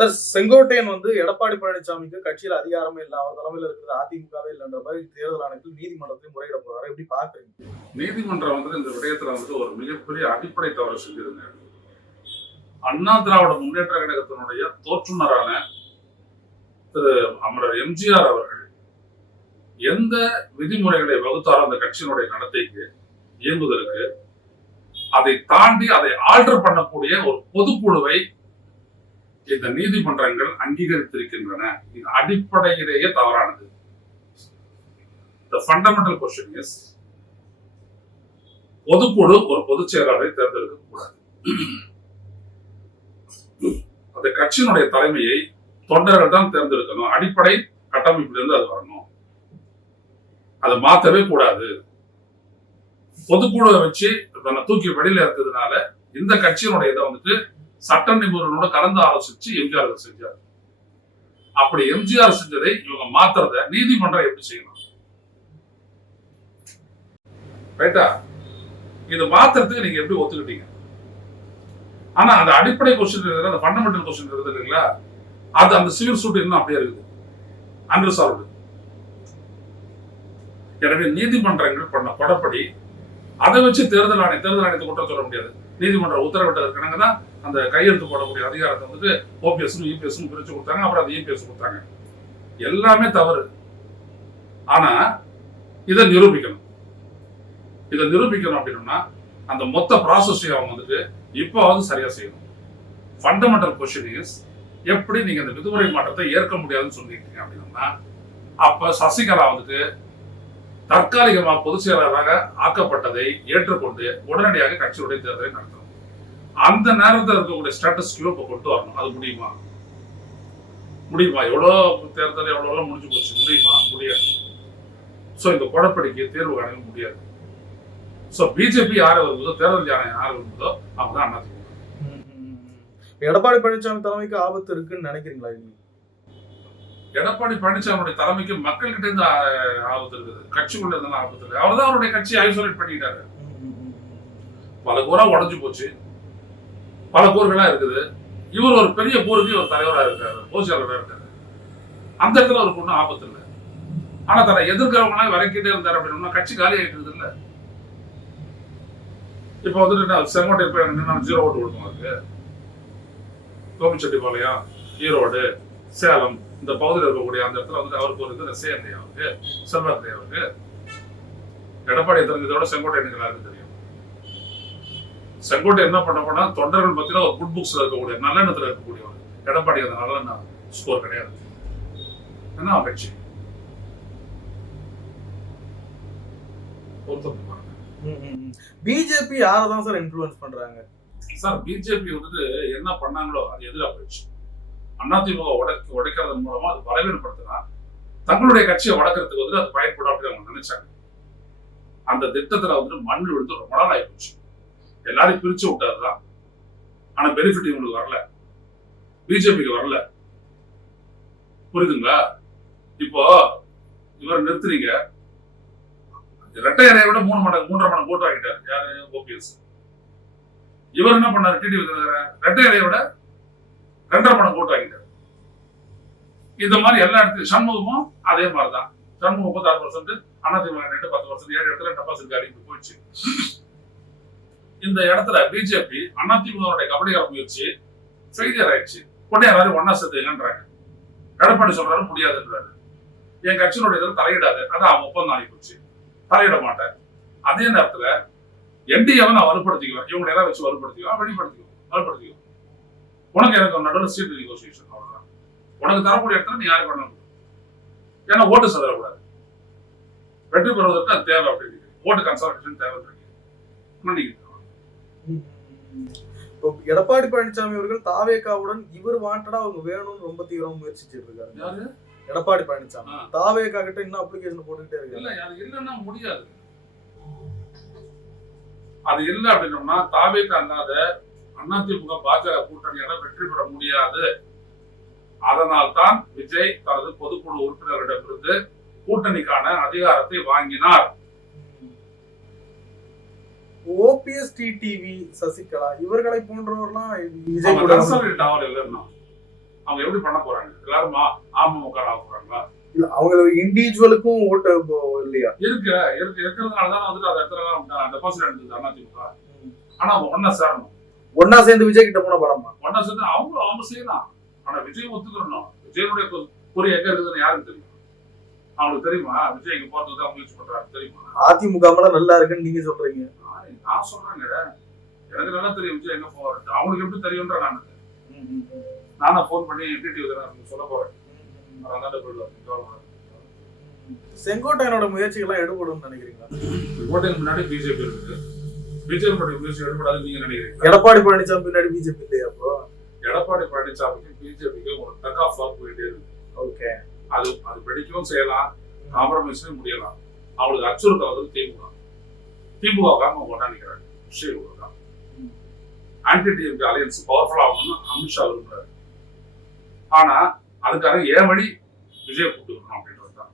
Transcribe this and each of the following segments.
Sir Sengottaiyan Edappadi பழனிசாமிக்கு கட்சியில அதிகாரமே இல்ல. அவர் தலைமையில இருக்கிறது அதிமுகவே இல்லன்ற மாதிரி தேர்தல் ஆணையத்தில் நீதிமன்றத்தில் முறையிட போறாரு. எப்படி பாக்குறீங்க? நீதிமன்றம் இந்த விடயத்துல ஒரு மிகப்பெரிய அடிப்படை தவறு செஞ்சிருங்க. அண்ணா திராவிட முன்னேற்ற கழகத்தினுடைய தோற்றுநரான திரு அமரர் எம்ஜிஆர் அவர்கள் எந்த விதிமுறைகளை வகுத்தாரோ அந்த கட்சியினுடைய நடத்தைக்கு இயங்குவதற்கு, அதை தாண்டி அதை ஆல்டர் பண்ணக்கூடிய ஒரு பொதுக்குழுவை இந்த நீதிமன்றங்கள் அங்கீகரித்திருக்கின்றன. இது அடிப்படையிலேயே தவறானது. The fundamental question is, பொதுக்குழு ஒரு பொதுச் செயலாளரை தேர்ந்தெடுக்க கூடாது. அந்த கட்சியினுடைய தலைமையை தொண்டர்கள் தான் தேர்ந்தெடுக்கணும். அடிப்படை கட்டமைப்பிலிருந்து அது வரணும். அதை மாற்றவே கூடாது. பொதுக்குழுவை வச்சு தூக்கி வெளியில இருக்கிறதுனால இந்த கட்சியினுடைய இதை சட்ட நிபுணர்களோட கலந்து ஆலோசிச்சு எம்ஜிஆர் செஞ்சார். அப்படி எம்ஜிஆர் செஞ்சதை இவங்க மாத்துறத நீதிமன்றம் எப்படி செய்யணும்? ரைட்டா? இது மாத்துறதுக்கு நீங்க எப்படி ஒத்துக்கிட்டீங்க? ஆனா அந்த அடிப்படை கொஸ்டின், அந்த ஃபண்டமெண்டல் கொஸ்டின் இருக்குது இல்லைங்களா, அது அந்த சிவில் சூட் இன்னும் அப்படியே இருக்குது, அன்ரிசால்வ்டு. எனவே நீதிமன்றங்கள் பண்ண கொடப்படி அதை வச்சு தேர்தல் ஆணையத்தை குற்றம் சொல்ல முடியாது. நீதிமன்றம் உத்தரவிட்டதற்காக தான் அந்த கையெழுத்து போடக்கூடிய அதிகாரத்தை ஓபிஎஸ் இபிஎஸ் பிரிச்சு கொடுத்தாங்க. அப்புறம் அது இபிஎஸ் கொடுத்தாங்க. எல்லாமே தவறு. ஆனா இதை நிரூபிக்கணும். அப்படின்னா அந்த மொத்த ப்ராசஸையும் அவங்க இப்போ சரியா செய்யணும். ஃபண்டமெண்டல் கொஸ்டின் இஸ், எப்படி நீங்க அந்த விதிமுறை மாற்றத்தை ஏற்க முடியாதுன்னு சொல்லிட்டீங்க அப்படின்னா, அப்ப சசிகலா தற்காலிகமாக பொதுச் செயலாளராக ஆக்கப்பட்டதை ஏற்றுக்கொண்டு உடனடியாக கட்சியுடைய தேர்தலை நடத்தணும். அந்த நேரத்தில் இருக்கக்கூடிய ஸ்டேட்டஸ் கியூ இப்ப கொண்டு வரணும். அது முடியுமா? எவ்வளவு தேர்தல் எவ்வளவு முடிஞ்சு போச்சு, முடியுமா? முடியாது. சோ இந்த குழப்படிக்கு தீர்வு காண முடியாது. சோ பிஜேபி யாரை வரும்போதோ, தேர்தல் யாரை வரும்போதோ அவங்க தான் அண்ணா. எடப்பாடி பழனிசாமி தலைமைக்கு ஆபத்து இருக்குன்னு நினைக்கிறீங்களா? எடப்பாடி பழனிசாமியுடைய தலைமைக்கு மக்கள் கிட்ட இருந்து ஆபத்து இருக்குது, கட்சிக்குள்ள இருந்தாலும் ஆபத்து இருக்கு. அவர் தான் அவருடைய கட்சியை ஐசோலேட் பண்ணிட்டாரு. பல கூறா உடஞ்சு போச்சு, பல கூறுகளா இருக்குது. இவர் ஒரு பெரிய கூறுக்கு ஒரு தலைவராக இருக்காரு, பொதுச்செயலாளராக இருக்காரு. அந்த இடத்துல ஒரு பொண்ணு ஆபத்து இல்லை. ஆனா தன்னை எதிர்க்கிறவங்களாம் விளக்கிட்டே இருந்தாரு அப்படின்னா கட்சி காலி ஆகிட்டு இருக்குது. இல்ல இப்ப செங்கோட்டை போய் ஜீரோ ஓட்டு கொடுப்பாங்க. கோபிச்செட்டிப்பாளையம், ஈரோடு, சேலம் இந்த பகுதியில் இருக்கக்கூடிய அந்த இடத்துல அவருக்கு ஒரு சேந்தை, அவருக்கு செல்வாக்கு, அவருக்கு எடப்பாடி தெரிஞ்சதோட செங்கோட்டை எனக்கு தெரியும். செங்கோட்டை என்ன பண்ண போனா தொண்டர்கள் பத்தின ஒரு குட் புக்ஸ்ல இருக்கக்கூடிய நல்லெண்ணத்துல இருக்கக்கூடியவர். எடப்பாடி அந்த நல்லெண்ண ஸ்கோர் கிடையாது. என்ன கட்சி பிஜேபி யாரதான் சார் இன்ஃப்ளூயன்ஸ் பண்றாங்க? சார் பிஜேபி என்ன பண்ணாங்களோ அது எதிராக போயிடுச்சு. அதிமுக உடைக்கிறதன் மூலமா அது பலவீனப்படுத்தினா தங்களுடைய கட்சியை வளர்க்கறதுக்கு அது பயன்படும் அப்படின்னு அவங்க நினைச்சாங்க. அந்த திட்டத்துல மண் விழுந்து ரொம்ப நாள் ஆயிப்போச்சு. எல்லாரையும் பிரிச்சு விட்டாருதான். ஆனா பெனிஃபிட் இவங்களுக்கு வரல, பிஜேபிக்கு வரல. புரியுதுங்களா? இப்போ இவர் நிறுத்துறீங்க, இரட்டை இலையை விட 3.5 மடங்கு ஓட்டு வாங்கிட்டாரு. யாரு? ஓபிஎஸ். இவர் என்ன பண்ணாரு? டிடிவி இரட்டை இலையை விட 2.5 மடங்கு ஓட்டு வாங்கிட்டாரு. இந்த மாதிரி எல்லா இடத்துலையும் சண்முகமும் அதே மாதிரிதான். சண்முகம் 36%, அதிமுக 10%, 7 இடத்துல டெபாசிட் காலி போயிடுச்சு. இந்த இடத்துல பிஜேபி அதிமுக கபடிகார முயற்சி ஃபெயிலியர் ஆயிடுச்சு. உடனே எல்லாரும் ஒன்னா சேர்த்துங்கன்றாங்க. எடப்பாடி சொல்றாரு முடியாதுன்றாரு. என் கட்சியினுடைய இதில் தலையிடாது, அதான் ஒப்பந்தம் ஆகி போச்சு, தலையிட மாட்டேன். அதே நேரத்துல என்டிஏவை நான் வலுப்படுத்திக்குவேன், இவங்க எல்லாம் வச்சு வலுப்படுத்திக்குவேன், வலுப்படுத்திக்குவேன். உனக்கு எனக்கு நடுவில் சீட் நெகோசியேஷன், அவ்வளவுதான். உனக்கு தரக்கூடிய இடத்துல நீ யாரும் பண்ணணும். ஏன்னா ஓட்டு சதறக்கூடாது. வெற்றி பெறுவதற்கு அது தேவை அப்படின்னு ஓட்டு கன்சால்டேஷன் தேவை. எடப்பாடி பழனிசாமி அவர்கள் தாவேகாவுடன் இவர் வாண்டடா அவங்க வேணும்னு ரொம்ப தீவிரமா முயற்சிச்சுட்டு இருக்காரு. எடப்பாடி பழனிசாமி தாவேகா கிட்ட இன்னும் அப்ளிகேஷன் போட்டுக்கிட்டே இருக்கு. இல்லன்னா முடியாது. அது இல்லை அப்படின்னோம்னா தாவேகா அல்லாத அதிமுக பாஜக கூட்டணியால வெற்றி பெற முடியாது. அதனால் தான் விஜய் தனது பொதுக்குழு உறுப்பினர்களிடமிருந்து கூட்டணிக்கான அதிகாரத்தை வாங்கினார். ஓபிஎஸ், டிடிவி, சசிகலா இவர்களை போன்றவர்லாம் விஜய் கூட அவங்க எப்படி பண்ண போறாங்க? எல்லாரும் அமமுக ஆக போறாங்களா? இல்ல அவங்களுக்கு இண்டிவிஜுவலுக்கும் ஓட்டு இல்லையா? இருக்கிறதுனாலதான் வந்துட்டு அந்த இடத்துல டெபாசிட் இருந்தது அதிமுக. ஆனா ஒன்னா சேரணும், ஒன்னா சேர்ந்து விஜய் கிட்ட போன படமா? ஒன்னா சேர்ந்து அவங்க செய்யலாம். ஆனா விஜய் ஒத்துக்கணும். விஜயனுடைய குறி எங்க இருக்குதுன்னு யாருக்கு தெரியும்? அவங்களுக்கு தெரியுமா விஜய் இங்க போறதுக்கு தான் முயற்சி பண்றாரு? தெரியுமா? அதிமுக மேல நல்லா இருக்குன்னு நீங்க சொல்றீங்க. நான் சொல்றேங்க, எனக்கு நல்லா தெரியும் விஜய் எங்க போறாரு. அவங்களுக்கு எப்படி தெரியும்ன்ற நானா போன் பண்ணி சொல்ல போறேன். செங்கோட்டையனோட முயற்சிகள்லாம் எடுபடும் நினைக்கிறீங்களா? செங்கோட்டையன் முன்னாடி பிஜேபி இருக்கு. பிஜேபியோட முயற்சி எடுபடாது நீங்க நினைக்கிறீங்க? எடப்பாடி பழனிசாமி பின்னாடி பிஜேபி இல்லையா? அப்போ எடப்பாடி பழனிசாமிக்கு பிஜேபிக்கு ஒரு டக் ஆஃப் வாக் போயிட்டே இருக்கு. ஓகே, அது பிடிக்கவும் செய்யலாம், காம்ப்ரமைஸும் முடியலாம். அவங்களுக்கு அச்சுறுத்தல் வந்து திமுக கொண்டா நிக்கிறாங்க. விஷயம் தான் ஆன்டி டிஎம்கே அலையன்ஸ் பவர்ஃபுல் ஆகணும்னு அமித்ஷா விரும்புறாரு. ஆனா அதுக்காக ஏன் வழி விஜய் கூப்பிட்டுக்கணும் அப்படின்றது தான்.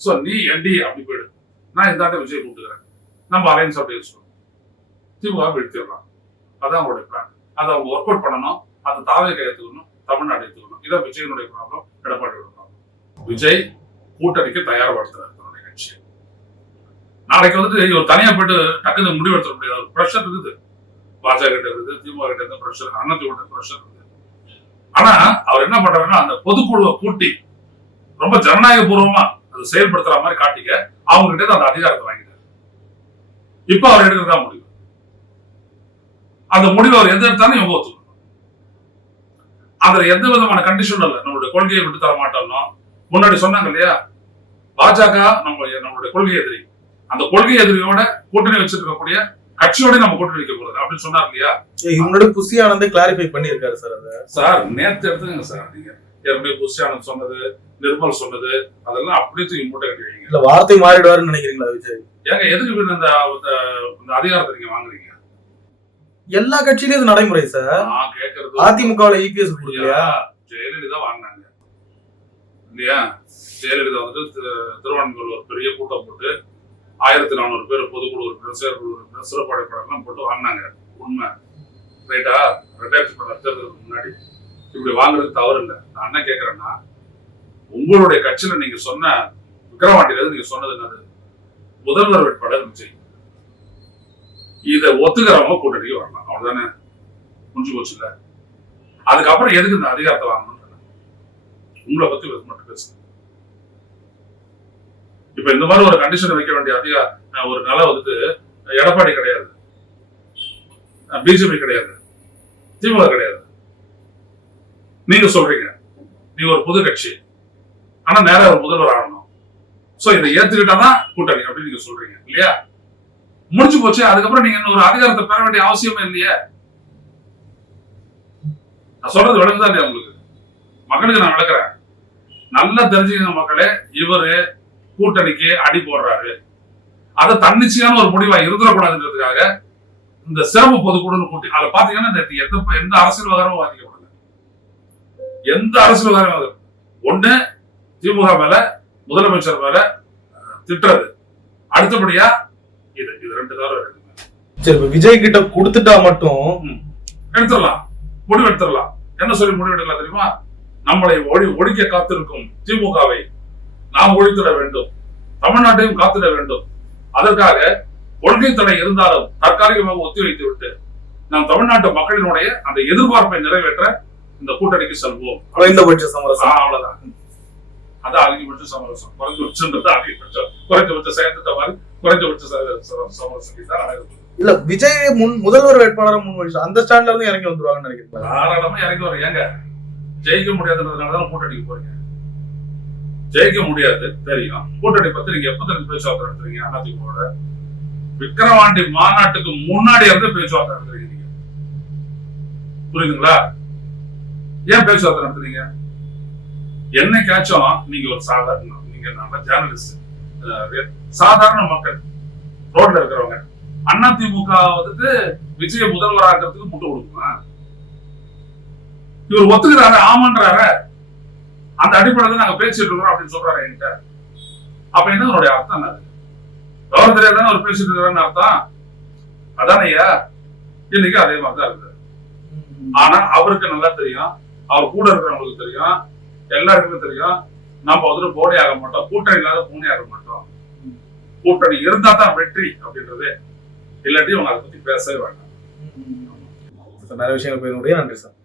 ஸோ நீ என்டி அப்படி போயிடு, நான் இந்த ஆண்டு விஜய் கூப்பிட்டுக்கிறேன், நம்ம அலையன்ஸ் அப்படி வச்சுக்கணும், திமுக எடுத்துடலாம். அதான் அவங்களுடைய பிளான். அதை அவங்க ஒர்க் அவுட் பண்ணணும். அதை தாவேக ஏற்றுக்கணும், தமிழ்நாடு ஏற்றுக்கணும். இதான் விஜயனுடைய ப்ராப்ளம், எடப்பாடியோட ப்ராப்ளம். விஜய் கூட்டணிக்கு தயார்படுத்துறாரு தன்னுடைய கட்சி. நாளைக்கு வந்துட்டு இவர் தனியா போயிட்டு டக்குன்னு முடிவெடுத்த முடியாது. ஒரு ப்ரெஷர் இருக்குது, பாஜக கிட்ட இருக்குது, திமுக கிட்ட இருந்து ப்ரெஷர், அதிமுக ப்ரெஷர் இருக்குது. ஆனா அவர் என்ன பண்றாருன்னா அந்த பொதுக்குழுவை கூட்டி ரொம்ப ஜனநாயக பூர்வமா அதை செயல்படுத்துற மாதிரி காட்டிக்க அவங்க கிட்ட அந்த அதிகாரத்தை வாங்கிட்டாரு. இப்ப அவர் எடுக்கிறதா முடிவு. அந்த முடிவு அவர் எந்த எடுத்தாலும் இவங்க ஒத்துக்கணும். அதுல எந்த விதமான கண்டிஷன் இல்லை. நம்மளுடைய கொள்கையை விட்டு தர மாட்டோம்னா முன்னாடி சொன்னாங்க இல்லையா, பாஜக நம்மளுடைய கொள்கை எதிரி, அந்த கொள்கை எதிரியோட கூட்டணி வச்சிருக்கக்கூடிய கட்சியோட நம்ம கூட்டணி வைக்க போறது அப்படின்னு சொன்னார் இல்லையா? முன்னாடி புஷி ஆனந்த் கிளாரிஃபை பண்ணியிருக்காரு சார். அதை சார் நேற்று எடுத்துங்க சார். நீங்க ஏற்கனவே புஷி ஆனந்த் சொன்னது, நிர்மல் சொன்னது, அதெல்லாம் அப்படியே தூக்கி மூட்டை கட்டி வைங்க. இல்ல வார்த்தை மாறிடுவாருன்னு நினைக்கிறீங்களா விஜய்? ஏங்க எதுக்கு இந்த அதிகாரத்தை நீங்க வாங்குறீங்க? எல்லா கட்சியிலும் இது நடைமுறை சார். நான் கேட்கறது அதிமுகவில் இபிஎஸ் இல்லையா? ஜெயலலிதா வாங்கினாங்க இல்லையா? ஜெயலலிதா வந்து திருவான்கூர் ஒரு பெரிய கூட்டம் போட்டு 1400 பேர் பொதுக்குழு உறுப்பினர், செயற்குழு உறுப்பினர், சிறப்பு அழைப்பாளர்லாம் போட்டு வாங்கினாங்க. உண்மை ரைட்டா? 2016 தேர்தலுக்கு முன்னாடி இப்படி வாங்குறது தவறு இல்லை. நான் என்ன கேட்கறேன்னா, உங்களுடைய கட்சியில நீங்க சொன்ன விக்கிரவாண்டியில நீங்க சொன்னது என்னது? முதல்வர் வேட்பாளர் விஜய். இதை ஒத்துக்கிறவங்க கூட்டணிக்கு வரலாம், அவ்வளவுதானே? முடிஞ்சு போச்சு இல்ல? அதுக்கப்புறம் எதுக்கு இந்த அதிகாரத்தை வாங்கணும்? உங்களை பத்தி மட்டும் பேசுங்க. இப்ப இந்த மாதிரி ஒரு கண்டிஷன் வைக்க வேண்டிய ஒரு நிலை வந்துட்டு எடப்பாடி கிடையாது, பிஜேபி கிடையாது, திமுக கிடையாது. நீங்க சொல்றீங்க நீங்க ஒரு புது கட்சி, ஆனா நேரம் ஒரு முதல்வர் ஆகணும். சோ இதை ஏத்துக்கிட்டாதான் கூட்டணி அப்படின்னு நீங்க சொல்றீங்க இல்லையா? முடிச்சு போச்சு. அதுக்கப்புறம் நீங்க ஒரு அதிகாரத்தை பெற வேண்டிய அவசியமே இல்லையா? நான் சொல்றது விளங்குதா இல்லையா உங்களுக்கு? மக்களுக்கு நான் விளக்குறேன், நல்லா தெரிஞ்சுக்கங்க மக்களே. இவரு கூட்டணிக்கு அடி போடுறாரு. அதை தன்னிச்சையான ஒரு முடிவா இருந்துடக்கூடாதுன்றதுக்காக இந்த சிறப்பு பொதுக்குழு கூட்டி அதை பாத்தீங்கன்னா எந்த அரசியல் விவகாரமும் பாதிக்கப்படல. எந்த அரசியல் விவகாரம் ஒண்ணு திமுக மேல, முதலமைச்சர் மேல திட்டுறது, அடுத்தபடியா இது ரெண்டு தவிர சரி. விஜய் கிட்ட கொடுத்துட்டா மட்டும் எடுத்துடலாம், முடிவு எடுத்துடலாம். என்ன சொல்லி முடிவு எடுக்கலாம் தெரியுமா? நம்மளை ஒழிக்க காத்திருக்கும் திமுகவை நாம் ஒழித்திட வேண்டும், தமிழ்நாட்டையும் காத்திட வேண்டும். அதற்காக கொள்கை தடை இருந்தாலும் தற்காலிகமாக ஒத்திவைத்து விட்டு நாம் தமிழ்நாட்டு மக்களினுடைய அந்த எதிர்பார்ப்பை நிறைவேற்ற இந்த கூட்டணிக்கு செல்வோம். குறைந்தபட்ச சமரசம், அவ்வளவுதான். அதான் அதிகபட்ச சமரசம். குறைந்தபட்சம் அதிகபட்சம், குறைந்தபட்ச செயல்திட்ட மாதிரி குறைந்தபட்ச சமரசம் தான் நடக்குது. இல்ல விஜய் முதல்வர் வேட்பாளரை முன் வச்சு அந்த ஸ்டாண்ட்ல இருந்து இறங்கி வந்துருவாங்கன்னு நினைக்கிறேன். தாராளமா இறங்கி வர. ஏங்க ஜெயிக்க முடியாதுன்றதுனாலதான் கூட்டணிக்கு போறீங்க. ஜெயிக்க முடியாது தெரியும். கூட்டணி பத்தி நீங்க எப்ப தெரிஞ்சு பேச்சுவார்த்தை நடத்துறீங்க? அதிமுக விக்கிரவாண்டி மாநாட்டுக்கு முன்னாடி இருந்து பேச்சுவார்த்தை நடத்துறீங்க நீங்க, புரியுதுங்களா? ஏன் பேச்சுவார்த்தை நடத்துறீங்க? என்னைக்காச்சும் நீங்க ஒரு சாதாரண, நீங்க நல்ல ஜேர்னலிஸ்ட், சாதாரண மக்கள், ரோட்ல இருக்கிறவங்க அதிமுக வந்துட்டு விஜய முதல்வராக்கிறதுக்கு முட்டு கொடுக்குமா? இவர் ஒத்துக்கிறாரு, ஆமான்றாரு. அந்த அடிப்படையில் நாங்க பேசிட்டு இருக்கிறோம் அப்படின்னு சொல்றாரு என்கிட்ட. அப்ப என்னோட அர்த்தம் என்ன? கவர்னர் தெரியாதானே அவர் பேசிட்டு இருக்கிறான்னு அர்த்தம் அதானையா? இன்னைக்கு அதே மாதிரிதான் இருக்குது. ஆனா அவருக்கு நல்லா தெரியும் அவர் கூட இருக்கிறவங்களுக்கு தெரியும், எல்லாருக்குமே தெரியும். நம்ம வந்துட்டு போனே ஆக மாட்டோம், கூட்டணி இல்லாத போனே ஆக மாட்டோம். கூட்டணி இருந்தா தான் வெற்றி அப்படின்றது, இல்லாட்டி அவங்க அதை பத்தி பேசவே வேண்டாம். நிறைய விஷயங்கள் போய் நன்றி சார்.